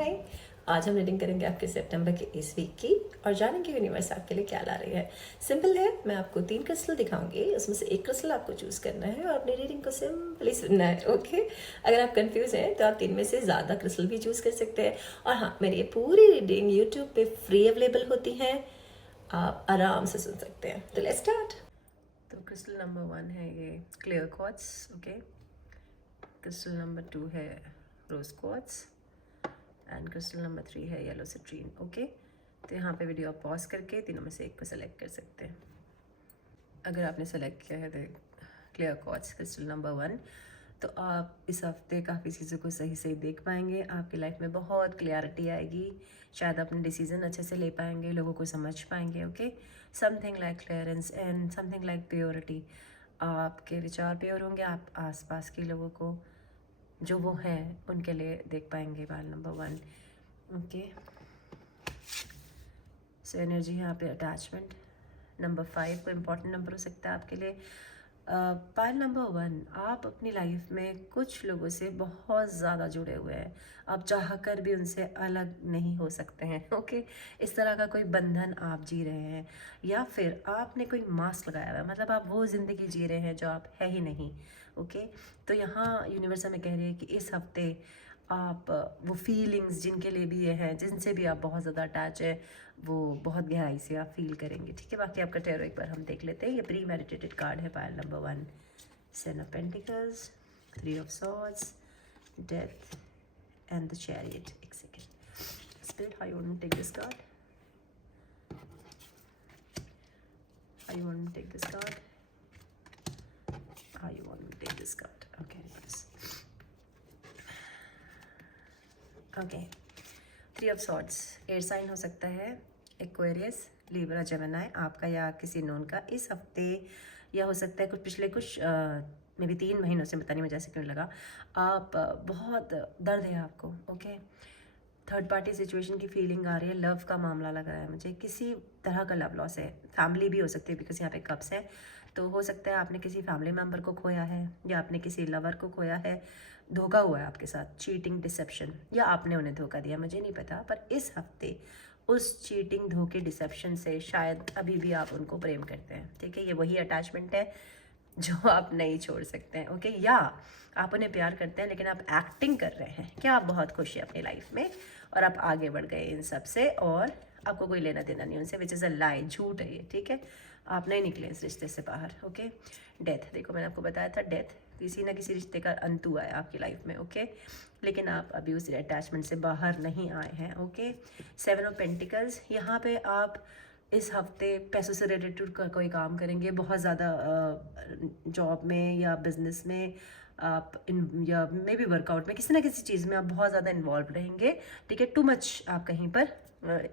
हाय। आज हम रीडिंग करेंगे आपके सितंबर के इस वीक की और जानेंगे यूनिवर्स आपके लिए क्या ला रही है। सिंपल है, मैं आपको 3 क्रिस्टल दिखाऊंगी, उसमें से एक क्रिस्टल आपको चूज करना है और अपनी रीडिंग को सिंपली सुनना है। ओके, अगर आप कंफ्यूज हैं तो आप 3 में से ज़्यादा क्रिस्टल भी चूज कर सकते हैं। और हाँ, मेरी ये पूरी रीडिंग यूट्यूब पे फ्री अवेलेबल होती है, आप आराम से सुन सकते हैं। तो लेट्स स्टार्ट। तो क्रिस्टल नंबर 1 है ये clear quartz. Okay, crystal number 2 है रोज क्वार्ट्ज एंड क्रिस्टल नंबर 3 है येलो सिट्रीन। ओके, तो यहाँ पे वीडियो आप पॉज करके तीनों में से एक को सेलेक्ट कर सकते हैं। अगर आपने सेलेक्ट किया है क्लियर क्वार्ट्ज क्रिस्टल नंबर 1, तो आप इस हफ्ते काफ़ी चीज़ों को सही से देख पाएंगे। आपकी लाइफ में बहुत क्लियरिटी आएगी, शायद अपने डिसीजन अच्छे से ले पाएंगे, लोगों को समझ पाएंगे। Okay, something like clearance and something like purity. आपके विचार प्योर होंगे, आप आसपास के लोगों को जो वो हैं उनके लिए देख पाएंगे। Pile number 1। Okay, so energy यहाँ पे अटैचमेंट। नंबर 5 को इम्पॉर्टेंट नंबर हो सकता है आपके लिए। पाइल नंबर 1, आप अपनी लाइफ में कुछ लोगों से बहुत ज़्यादा जुड़े हुए हैं, आप चाह कर भी उनसे अलग नहीं हो सकते हैं। ओके, इस तरह का कोई बंधन आप जी रहे हैं, या फिर आपने कोई मास्क लगाया हुआ है, मतलब आप वो ज़िंदगी जी रहे हैं जो आप है ही नहीं। ओके, तो यहाँ यूनिवर्स हमें कह रही है कि इस हफ्ते आप वो फीलिंग्स जिनके लिए भी ये हैं, जिनसे भी आप बहुत ज़्यादा अटैच है, वो बहुत गहराई से आप फील करेंगे। ठीक है, बाकी आपका टैरो एक बार हम देख लेते हैं। ये प्री मेडिटेटेड कार्ड है pile number 1। 7 of pentacles, 3 of swords, death and the chariot. एक second, spirit how you want to take this card, how you want to take this card, how you want to take this card. Okay, okay, 3 of swords air sign हो सकता है, Aquarius, Libra, Gemini, आपका या किसी known का इस हफ्ते, या हो सकता है कुछ पिछले कुछ मे भी 3 महीनों से, पता नहीं मुझे ऐसे क्यों लगा, आप बहुत दर्द है आपको। ओके, थर्ड पार्टी सिचुएशन की फीलिंग आ रही है, लव का मामला लग रहा है मुझे, किसी तरह का लव लॉस है, फैमिली भी हो सकती है बिकॉज यहाँ पे कप्स है। तो हो सकता है आपने किसी फैमिली मेम्बर को खोया है, या आपने किसी लवर को खोया है, धोखा हुआ है आपके साथ, चीटिंग, डिसेप्शन, या आपने उन्हें धोखा दिया, मुझे नहीं पता। पर इस हफ्ते उस चीटिंग, धोखे, डिसेप्शन से शायद अभी भी आप उनको प्रेम करते हैं। ठीक है, ये वही अटैचमेंट है जो आप नहीं छोड़ सकते हैं। ओके, या आप उन्हें प्यार करते हैं लेकिन आप एक्टिंग कर रहे हैं क्या आप बहुत खुश हैं अपनी लाइफ में और आप आगे बढ़ गए इन सब से, और आपको कोई लेना देना नहीं उनसे, विच इज़ अ लाई, झूठ है ये। ठीक है, आप नहीं निकले इस रिश्ते से बाहर। ओके, डेथ, देखो मैंने आपको बताया था, डेथ, किसी ना किसी रिश्ते का अंत हुआ है आपकी लाइफ में। ओके, लेकिन आप अभी उस अटैचमेंट से बाहर नहीं आए हैं। ओके, 7 ऑफ पेंटिकल्स, यहाँ पे आप इस हफ्ते पैसों से रिलेटेड का कोई काम करेंगे, बहुत ज़्यादा जॉब में या बिजनेस में आप या मे बी वर्कआउट में, किसी ना किसी चीज़ में आप बहुत ज़्यादा इन्वॉल्व रहेंगे। ठीक है, टू मच आप कहीं पर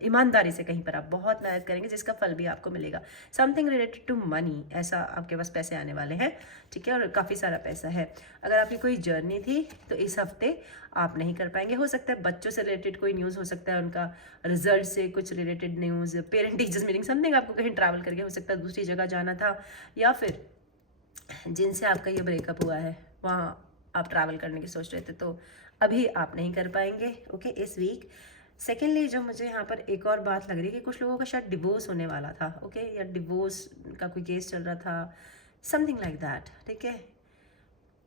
ईमानदारी से कहीं पर आप बहुत मेहनत करेंगे जिसका फल भी आपको मिलेगा। समथिंग रिलेटेड टू मनी, ऐसा आपके पास पैसे आने वाले हैं। ठीक है, और काफ़ी सारा पैसा है। अगर आपकी कोई जर्नी थी तो इस हफ्ते आप नहीं कर पाएंगे। हो सकता है बच्चों से रिलेटेड कोई न्यूज़ हो सकता है, उनका रिजल्ट से कुछ related news, parent teachers meeting, something, आपको कहीं ट्रैवल करके हो सकता है दूसरी जगह जाना था, या फिर जिनसे आपका ये ब्रेकअप हुआ है वहाँ आप ट्रैवल करने की सोच रहे थे, तो अभी आप नहीं कर पाएंगे। ओके, इस वीक। सेकेंडली, जो मुझे यहाँ पर एक और बात लग रही है कि कुछ लोगों का शायद डिवोर्स होने वाला था। ओके, या डिवोर्स का कोई केस चल रहा था, समथिंग लाइक दैट। ठीक है,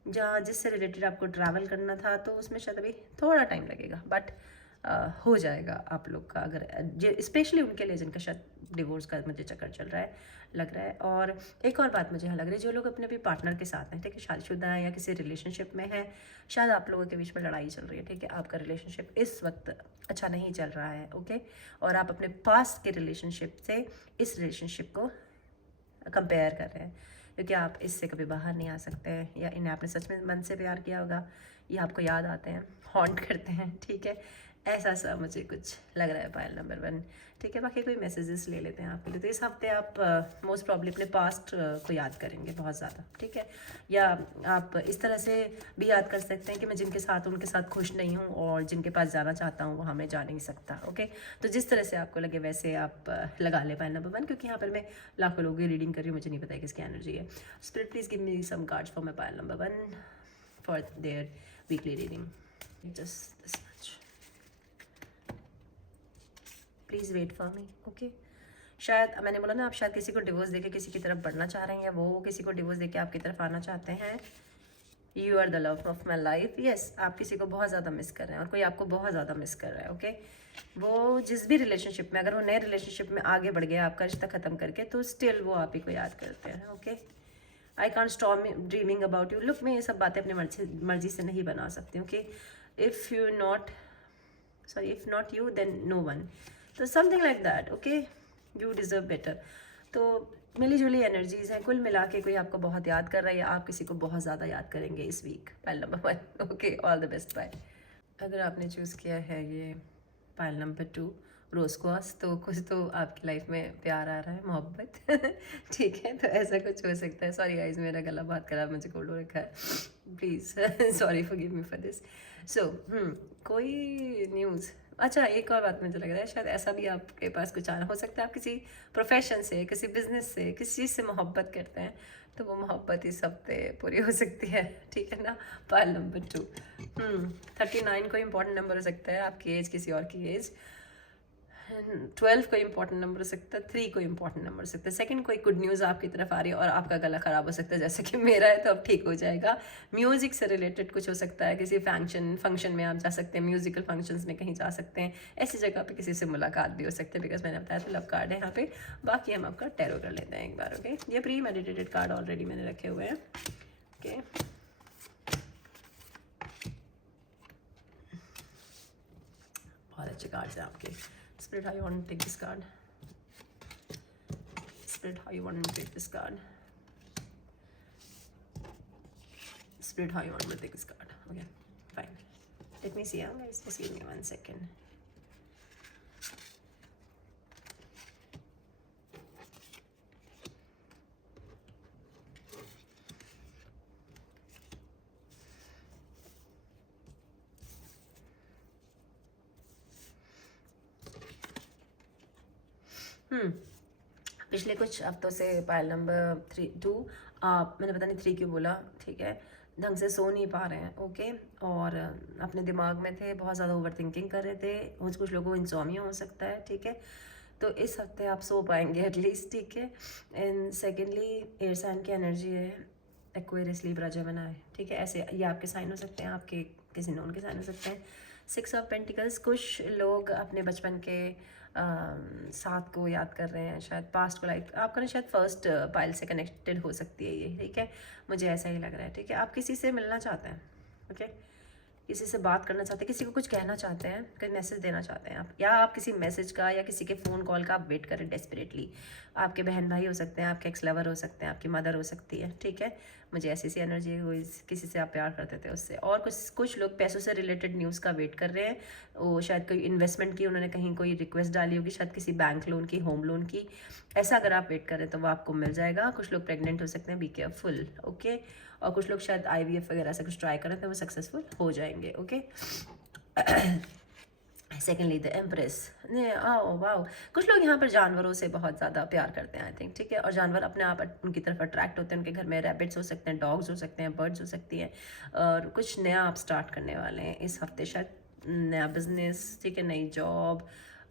जहाँ जिससे रिलेटेड आपको ट्रैवल करना था, तो उसमें शायद अभी थोड़ा टाइम लगेगा, बट हो जाएगा आप लोग का, अगर स्पेशली उनके लिए जिनका शायद डिवोर्स का मुझे चक्कर चल रहा है, लग रहा है। और एक और बात मुझे यहाँ लग रही है, जो लोग अपने भी पार्टनर के साथ हैं, ठीक है, शादीशुदा है या किसी रिलेशनशिप में है, शायद आप लोगों के बीच में लड़ाई चल रही है। ठीक है, आपका रिलेशनशिप इस वक्त अच्छा नहीं चल रहा है। ओके, और आप अपने पास्ट के रिलेशनशिप से इस रिलेशनशिप को कंपेयर कर रहे हैं, क्योंकि आप इससे कभी बाहर नहीं आ सकते हैं, या इन्हें आपने सच में मन से प्यार किया होगा, ये आपको याद आते हैं, हॉन्ट करते हैं। ठीक है, ऐसा सा मुझे कुछ लग रहा है पायल नंबर 1। ठीक है, बाकी कोई मैसेजेस ले लेते हैं आपके लिए। तो इस हफ्ते आप मोस्ट प्रॉब्ली अपने पास्ट को याद करेंगे बहुत ज़्यादा। ठीक है, या आप इस तरह से भी याद कर सकते हैं कि मैं जिनके साथ उनके साथ खुश नहीं हूँ, और जिनके पास जाना चाहता हूँ वहाँ मैं जा नहीं सकता। ओके, तो जिस तरह से आपको लगे वैसे आप लगा ले पायल नंबर 1, क्योंकि यहाँ पर मैं लाखों लोगों की रीडिंग कर रही हूँ, मुझे नहीं पता है किसकी एनर्जी है। Spirit please give me some cards for my pile number 1 for there weekly reading, just this much. Please wait for me, okay. शायद मैंने बोला ना, आप शायद किसी को डिवोर्स देके किसी की तरफ बढ़ना चाह रहे हैं, या वो किसी को डिवोर्स देके आपकी तरफ आना चाहते हैं। You are the love of my life, yes. आप किसी को बहुत ज़्यादा मिस कर रहे हैं और कोई आपको बहुत ज़्यादा मिस कर रहा है, ओके। वो जिस भी रिलेशनशिप में, अगर वो नए रिलेशनशिप में आगे बढ़ गया आपका रिश्ता ख़त्म करके, तो स्टिल वो आप ही को याद करते हैं, okay. I can't stop dreaming about you. Look, मैं ये सब बातें अपनी मर्जी से नहीं बना सकती हूँ, okay. If you not if not you then no one, तो something like that, okay. You deserve better. तो मिली जुली एनर्जीज हैं, कुल मिला के कोई आपको बहुत याद कर रहा है, या आप किसी को बहुत ज़्यादा याद करेंगे इस week. Pile number 1, okay. All the best, bye. अगर आपने चूज़ किया है ये पाइल नंबर 2 रोज़ क्वास, तो कुछ तो आपकी लाइफ में प्यार आ रहा है, मोहब्बत ठीक है, तो ऐसा कुछ हो सकता है। सॉरी गाइज, मेरा गला बहुत खराब, मुझे कोल्ड हो रखा है, please sorry forgive me for this. So कोई न्यूज़, अच्छा एक और बात मुझे लग रहा है, शायद ऐसा भी आपके पास कुछ आना हो सकता है। आप किसी प्रोफेशन से, किसी बिजनेस से, किसी चीज़ से मोहब्बत करते हैं, तो वो मोहब्बत इस हफ्ते पूरी हो सकती है, ठीक है ना। पाइल नंबर 2 39 कोई इंपॉर्टेंट नंबर हो सकता है, आपकी एज किसी और की एज। 12 कोई इंपॉर्टेंट नंबर हो सकता है, 3 कोई इंपॉर्टेंट नंबर हो सकता है, सेकंड कोई गुड न्यूज़ आपकी तरफ आ रही है और आपका गला ख़राब हो सकता है, जैसे कि मेरा है, तो अब ठीक हो जाएगा। म्यूज़िक से रिलेटेड कुछ हो सकता है, किसी फंक्शन में आप जा सकते हैं, म्यूजिकल फंक्शंस में कहीं जा सकते हैं, ऐसी जगह पे किसी से मुलाकात भी हो सकती है, बिकॉज मैंने बताया था लव कार्ड है यहाँ पे। बाकी हम आपका टैरो कर लेते हैं एक बार, ओके। ये प्री मेडिटेटेड कार्ड ऑलरेडी मैंने रखे हुए हैं, ओके। बहुत अच्छे कार्ड्स हैं आपके। Spirit, how you want to take this card? Spirit, how you want to take this card? Spirit, how you want me to take this card? Okay, fine. Let me see, guys. Just give me 1 second. पिछले कुछ हफ्तों से pile number 2 मैंने पता नहीं 3 क्यों बोला, ठीक है, ढंग से सो नहीं पा रहे हैं, ओके। और अपने दिमाग में थे, बहुत ज़्यादा ओवर थिंकिंग कर रहे थे, कुछ लोगों को इंसोमिया हो सकता है, ठीक है। तो इस हफ्ते आप सो पाएंगे एटलीस्ट, ठीक है। एंड सेकेंडली एयर साइन की एनर्जी है, एक्वेरियस, लिब्रा, जेमिनी, ठीक है। ऐसे ये आपके साइन हो सकते हैं, आपके किसी नोन के साइन हो सकते हैं। 6 ऑफ पेंटिकल्स, कुछ लोग अपने बचपन के साथ को याद कर रहे हैं, शायद पास्ट को, लाइफ आपका ना शायद फर्स्ट पाइल से कनेक्टेड हो सकती है ये, ठीक है। मुझे ऐसा ही लग रहा है, ठीक है। आप किसी से मिलना चाहते हैं, ओके, किसी से बात करना चाहते हैं, किसी को कुछ कहना चाहते हैं, कोई मैसेज देना चाहते हैं आप, या आप किसी मैसेज का या किसी के फ़ोन कॉल का आप वेट करें डेस्परेटली। आपके बहन भाई हो सकते हैं, आपके एक्स लवर हो सकते हैं, आपकी मदर हो सकती है, ठीक है। मुझे ऐसी सी एनर्जी हुई, किसी से आप प्यार करते थे उससे। और कुछ लोग पैसों से रिलेटेड न्यूज़ का वेट कर रहे हैं, वो शायद कोई इन्वेस्टमेंट की उन्होंने कहीं कोई रिक्वेस्ट डाली होगी, शायद किसी बैंक लोन की, होम लोन की। ऐसा अगर आप वेट करें तो वो आपको मिल जाएगा। कुछ लोग प्रेग्नेंट हो सकते हैं, बी केयरफुल, ओके। और कुछ लोग शायद IVF वगैरह से कुछ ट्राई करें तो वो सक्सेसफुल हो जाएंगे, okay. Secondly the empress, oh wow, कुछ लोग यहाँ पर जानवरों से बहुत ज़्यादा प्यार करते हैं, आई थिंक, ठीक है। और जानवर अपने आप उनकी तरफ अट्रैक्ट होते हैं, उनके घर में रैबिट्स हो सकते हैं, डॉग्स हो सकते हैं, बर्ड्स हो सकती हैं। और कुछ नया आप स्टार्ट करने वाले हैं इस हफ्ते, शायद नया बिजनेस, ठीक है, नई जॉब।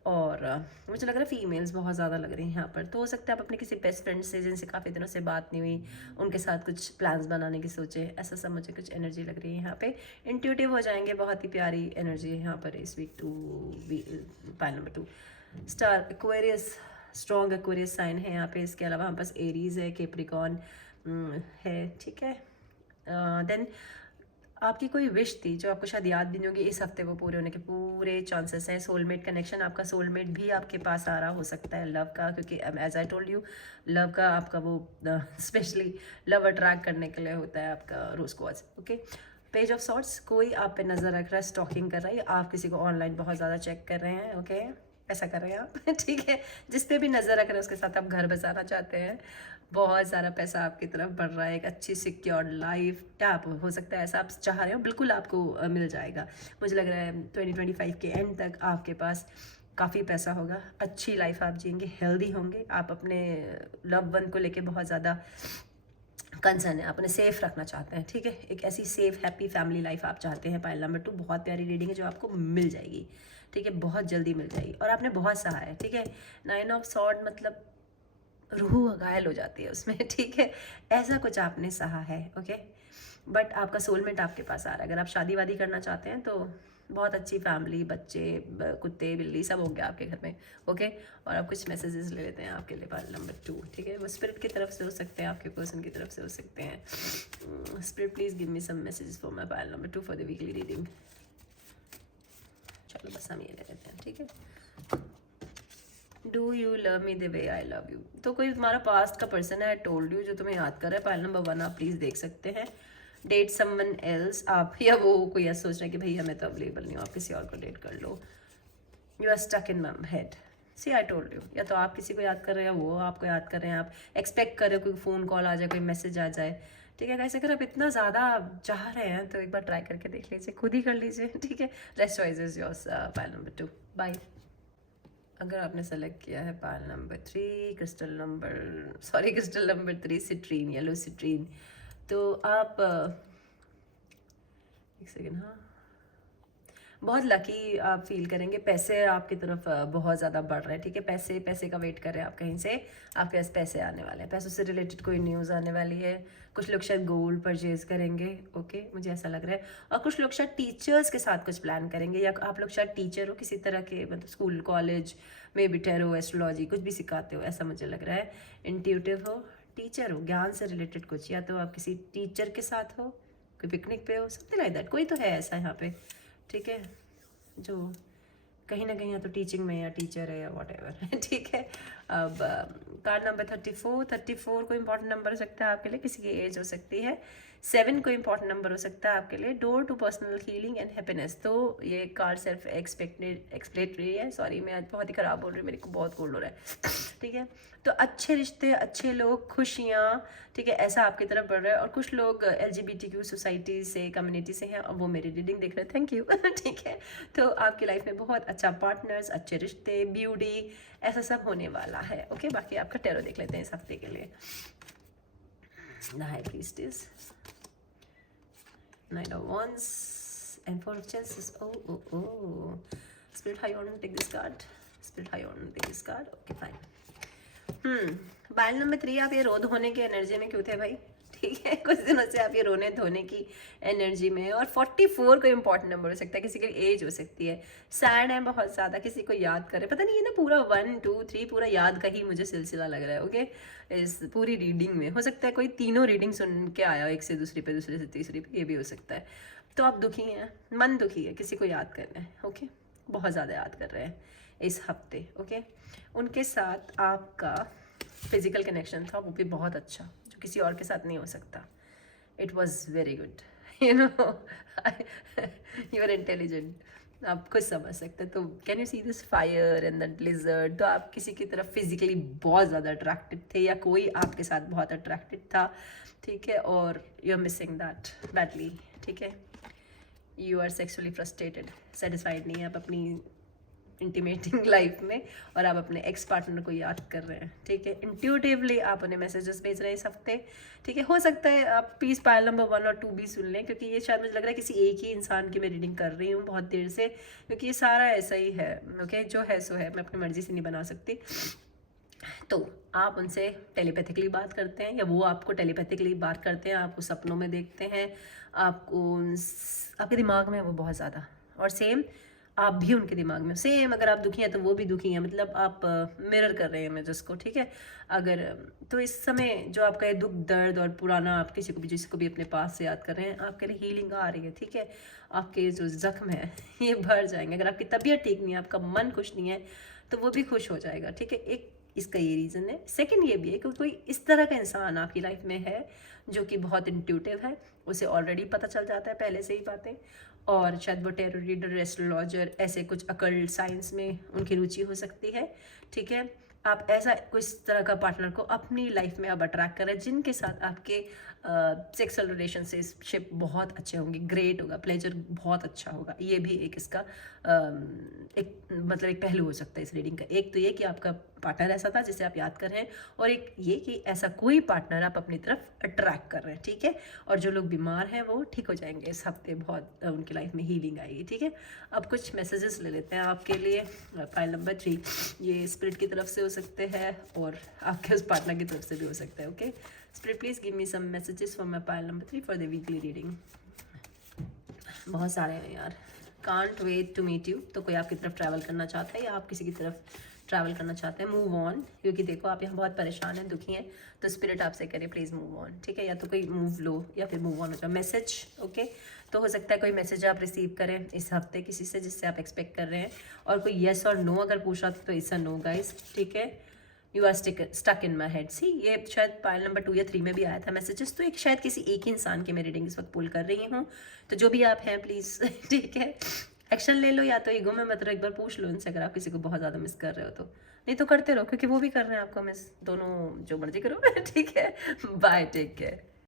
और मुझे लग रहा है फीमेल्स बहुत ज़्यादा लग रही हैं यहाँ पर, तो हो सकता है आप अपने किसी बेस्ट फ्रेंड से जिनसे काफ़ी दिनों से बात नहीं हुई, उनके साथ कुछ प्लान्स बनाने की सोचे, ऐसा सब मुझे कुछ एनर्जी लग रही है यहाँ पे। इंट्यूटिव हो जाएंगे, बहुत ही प्यारी एनर्जी है यहाँ पर इस week. Pile number 2 star, Aquarius, strong Aquarius sign है यहाँ पे। इसके अलावा हमारे पास एरीज है, कैप्रिकॉर्न है, ठीक है। देन आपकी कोई विश थी जो आपको शायद याद भी नहीं होगी, इस हफ्ते वो पूरे होने के पूरे चांसेस हैं। सोलमेट कनेक्शन, आपका सोलमेट भी आपके पास आ रहा हो सकता है, लव का, क्योंकि as I told you love का आपका वो स्पेशली लव अट्रैक्ट करने के लिए होता है आपका rose quartz, okay. Page of swords, कोई आप पे नज़र रख रहा है, स्टॉकिंग कर रहा है, आप किसी को ऑनलाइन बहुत ज़्यादा चेक कर रहे हैं, ओके, ऐसा कर रहे हैं आप ठीक है। जिस पे भी नज़र रख रहे हैं उसके साथ आप घर बसाना चाहते हैं, बहुत सारा पैसा आपकी तरफ बढ़ रहा है, एक अच्छी सिक्योर्ड लाइफ, क्या आप हो सकता है ऐसा आप चाह रहे हो, बिल्कुल आपको मिल जाएगा। मुझे लग रहा है 2025 के एंड तक आपके पास काफ़ी पैसा होगा, अच्छी लाइफ आप जिएंगे, हेल्दी होंगे, आप अपने लव वन को लेके बहुत ज़्यादा कंसर्न है, आप उन्हें सेफ रखना चाहते हैं, ठीक है। एक ऐसी सेफ हैप्पी फैमिली लाइफ आप चाहते हैं। पाइल नंबर 2 बहुत प्यारी रीडिंग है जो आपको मिल जाएगी, ठीक है, बहुत जल्दी मिल जाएगी। और आपने बहुत सहा है, ठीक है। 9 ऑफ सॉर्ड मतलब रूह घायल हो जाती है उसमें, ठीक है, ऐसा कुछ आपने सहा है, ओके। बट आपका सोलमेट आपके पास आ रहा है। अगर आप शादी वादी करना चाहते हैं तो बहुत अच्छी फैमिली, बच्चे, कुत्ते बिल्ली सब होंगे आपके घर में, ओके। और आप कुछ मैसेजेस ले लेते हैं आपके लिए पाइल नंबर 2, ठीक है। वो स्पिरिट की तरफ से हो सकते हैं, आपके पर्सन की तरफ से हो सकते हैं। Spirit please give me some messages for my pile number 2 for the weekly reading. चलो बस हम ये ले लेते हैं, ठीक है। Do you love me the way I love you. तो कोई तुम्हारा पास्ट का पर्सन है, टोल्ड यू, जो तुम्हें याद कर रहा है। पाइल नंबर 1 आप प्लीज़ देख सकते हैं। डेट समवन एल्स, आप या वो कोई ऐसा सोच रहे हैं कि भैया मैं तो अवेलेबल नहीं हूँ, आप किसी और को डेट कर लो। You are stuck in my head, see I told you. या तो आप किसी को याद कर रहे हैं, वो आपको याद कर रहे हैं, आप एक्सपेक्ट कर रहे हो कोई फ़ोन कॉल आ जाए, कोई मैसेज आ जाए, ठीक है। कैसे अगर आप इतना ज़्यादा चाह रहे हैं तो एक बार ट्राई करके देख लीजिए, खुद ही कर लीजिए, ठीक है। Rest wise is yours pile number 2, bye. अगर आपने सेलेक्ट किया है pile number 3, crystal number 3 citrine, yellow citrine, तो आप एक सेकेंड, हाँ, बहुत लकी आप फील करेंगे। पैसे आपकी तरफ बहुत ज़्यादा बढ़ रहे हैं, ठीक है। पैसे का वेट कर रहे हैं आप, कहीं से आपके पास पैसे आने वाले हैं, पैसों से रिलेटेड कोई न्यूज़ आने वाली है। कुछ लोग शायद गोल्ड परचेज करेंगे, ओके, मुझे ऐसा लग रहा है। और कुछ लोग शायद टीचर्स के साथ कुछ प्लान करेंगे, या आप लोग शायद टीचर हो किसी तरह के, मतलब स्कूल कॉलेज में भी टैरो एस्ट्रोलॉजी कुछ भी सिखाते हो, ऐसा मुझे लग रहा है। इंट्यूटिव हो, टीचर हो, ज्ञान से रिलेटेड कुछ, या तो आप किसी टीचर के साथ हो, कोई पिकनिक पे हो, समथिंग लाइक दैट। कोई तो है ऐसा यहाँ पे, ठीक है, जो कहीं ना कहीं या तो टीचिंग में या टीचर है या वॉट एवर, ठीक है। अब कार्ड नंबर 34 कोई इंपॉर्टेंट नंबर हो सकता है आपके लिए, किसी की एज हो सकती है। 7 कोई इंपॉर्टेंट नंबर हो सकता है आपके लिए। Door to personal healing and happiness, तो ये कार्ड सेल्फ एक्सप्लेटरी है। सॉरी मैं आज बहुत ही ख़राब बोल रही हूँ, मेरे को बहुत कोल्ड हो रहा है, ठीक है। तो अच्छे रिश्ते, अच्छे लोग, खुशियाँ, ठीक है, ऐसा आपकी तरफ बढ़ रहा है। और कुछ लोग LGBTQ सोसाइटी से, कम्युनिटी से हैं और वो मेरी रीडिंग देख रहे हैं, थैंक यू, ठीक है। तो आपकी लाइफ में बहुत अच्छा पार्टनर्स, अच्छे रिश्ते, ब्यूटी, ऐसा सब होने वाला है, ओके। बाकी आपका टैरो देख लेते हैं इस हफ्ते के लिए। The high priestess, 9 of Wands and 4 of Chances. Oh. Spirit, how you want to take this card? Spirit, how you want to take this card? Okay, fine. Pile number 3 आप ये रो धोने की एनर्जी में क्यों थे भाई, ठीक है। कुछ दिनों से आप ये रोने धोने की एनर्जी में। और 44 कोई इंपॉर्टेंट नंबर हो सकता है, किसी की एज हो सकती है, सैड है बहुत ज़्यादा, किसी को याद करे, पता नहीं है ना, पूरा 1 2 3 पूरा याद का ही मुझे सिलसिला लग रहा है, ओके। इस पूरी रीडिंग में हो सकता है कोई तीनों रीडिंग सुन के आया, एक से दूसरी पे, दूसरे से तीसरी पे, ये भी हो सकता है। तो आप दुखी हैं, मन दुखी है, किसी को याद कर रहे हैं, ओके, बहुत ज़्यादा याद कर रहे हैं इस हफ्ते, ओके। उनके साथ आपका फिजिकल कनेक्शन था, वो भी बहुत अच्छा, जो किसी और के साथ नहीं हो सकता। It was very good, you know, you are intelligent, आप कुछ समझ सकते। तो can you see this fire and that blizzard, तो आप किसी की तरफ फिजिकली बहुत ज़्यादा अट्रैक्टेड थे, या कोई आपके साथ बहुत अट्रैक्टेड था, ठीक है। और you are missing that badly, ठीक है। You are sexually frustrated, satisfied नहीं है आप अपनी इंटीमेटिंग लाइफ में, और आप अपने एक्स पार्टनर को याद कर रहे हैं, ठीक है। इंट्यूटिवली आप उन्हें मैसेजेस भेज रहे हैं इस हफ्ते, ठीक है। हो सकता है आप प्लीज़ पाइल नंबर 1 और 2 भी सुन लें, क्योंकि ये शायद मुझे लग रहा है किसी एक ही इंसान की मैं रीडिंग कर रही हूँ बहुत देर से, क्योंकि ये सारा ऐसा ही है, ओके। जो है सो है, मैं अपनी मर्जी से नहीं बना सकती। तो आप उनसे टेलीपैथिकली बात करते हैं, या वो आपको टेलीपैथिकली बात करते हैं, आपको सपनों में देखते हैं, आपको आपके दिमाग में वो बहुत ज़्यादा, और सेम आप भी उनके दिमाग में, सेम अगर आप दुखी हैं तो वो भी दुखी हैं, मतलब आप मिरर कर रहे हैं इमेजेस को, ठीक है। अगर तो इस समय जो आपका ये दुख दर्द और पुराना, आप जिसको भी अपने पास से याद कर रहे हैं, आपके लिए हीलिंग आ रही है, ठीक है। आपके जो जख्म है ये भर जाएंगे। अगर आपकी तबीयत ठीक नहीं है, आपका मन खुश नहीं है, तो वो भी खुश हो जाएगा, ठीक है। एक इसका ये रीज़न है। सेकंड ये भी है कि कोई इस तरह का इंसान आपकी लाइफ में है जो कि बहुत इंट्यूटिव है, उसे ऑलरेडी पता चल जाता है पहले से ही बातें, और शायद वो टैरो रीडर, एस्ट्रोलॉजर, ऐसे कुछ अकल्ट साइंस में उनकी रुचि हो सकती है, ठीक है। आप ऐसा कुछ तरह का पार्टनर को अपनी लाइफ में अब अट्रैक्ट कर रहे हैं जिनके साथ आपके सेक्सुअल रिलेशनशिप बहुत अच्छे होंगे, ग्रेट होगा, प्लेजर बहुत अच्छा होगा। ये भी एक इसका एक मतलब एक पहलू हो सकता है इस रीडिंग का। एक तो ये कि आपका पार्टनर ऐसा था जिसे आप याद कर रहे हैं, और एक ये कि ऐसा कोई पार्टनर आप अपनी तरफ अट्रैक्ट कर रहे हैं, ठीक है। और जो लोग बीमार हैं वो ठीक हो जाएंगे इस हफ्ते, बहुत उनकी लाइफ में हीलिंग आएगी, ठीक है। अब कुछ मैसेजेस ले लेते हैं आपके लिए। फाइल नंबर 3, ये स्पिरिट की तरफ से हो सकते हैं और आपके उस पार्टनर की तरफ से भी हो सकता है, okay. Spirit please give me some messages for my pile number 3 for the weekly reading. बहुत सारे हैं यार। Can't wait to meet you, तो कोई आपकी तरफ ट्रैवल करना चाहता है या आप किसी की तरफ ट्रैवल करना चाहते हैं। मूव ऑन, क्योंकि देखो आप यहाँ बहुत परेशान हैं, दुखी हैं, तो स्पिरिट आपसे करे प्लीज़ मूव ऑन, ठीक है। या तो कोई मूव लो या फिर मूव ऑन हो जाओ। Message, okay. तो हो सकता है कोई मैसेज आप रिसीव करें इस हफ्ते किसी से जिससे आप एक्सपेक्ट कर रहे हैं, और कोई येस और नो अगर पूछा तो इट्स अ नो गाइस, ठीक है। You are stuck in my head. See, ये शायद पाइल नंबर 2 या 3 में भी आया था मैसेजेस, तो एक शायद किसी एक ही इंसान की मैं रीडिंग इस वक्त पुल कर रही हूँ। तो जो भी आप हैं प्लीज़ ठीक है, एक्शन ले लो, या तो ईगो में मत रहो, एक बार पूछ लो इनसे अगर आप किसी को बहुत ज़्यादा मिस कर रहे हो तो। नहीं तो करते रहो, क्योंकि वो भी कर रहे हैं आपको मिस, दोनों जो मर्जी करो ठीक है। Bye, take care.